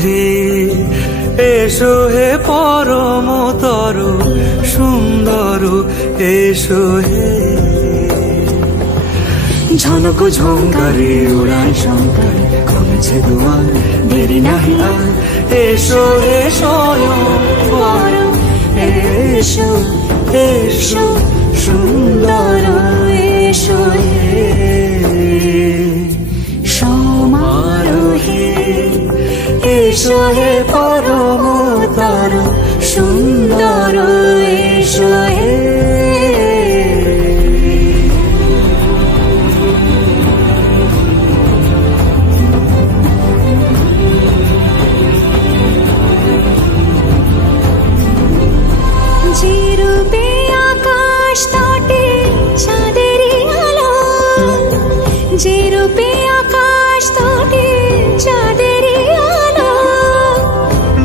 হে এসো হে পরমতর সুন্দর এসো হে। ঝনক ঝঙ্কারে উড়ায় শঙ্কারে কমেছে দুয়ার দেরি নাহি আর। এসো হে স্বয়ং বর এসো এসো সুন্দর এসো হে সমারোহে। এসো হে পরমতর সুন্দর এসো হে। যে রূপে আকাশ তটে চাঁদেরই আলো, যে রূপে আকাশ তটে চাঁদেরই আলো,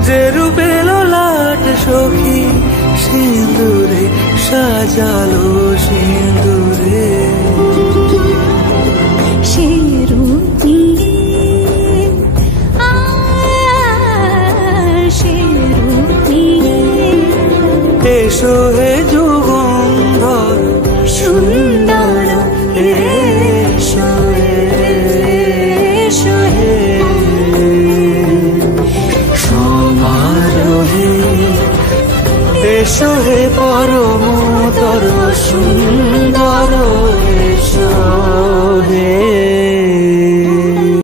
যে রূপে ললাট সখী সিঁদুরে সাজালো সিঁদুরে। সে রূপ নিয়ে সে রূপ নিয়ে এসো হে যুগন্ধর সুন্দর এসো এসো হে সমারোহে। এসো হে পরমতর সুন্দর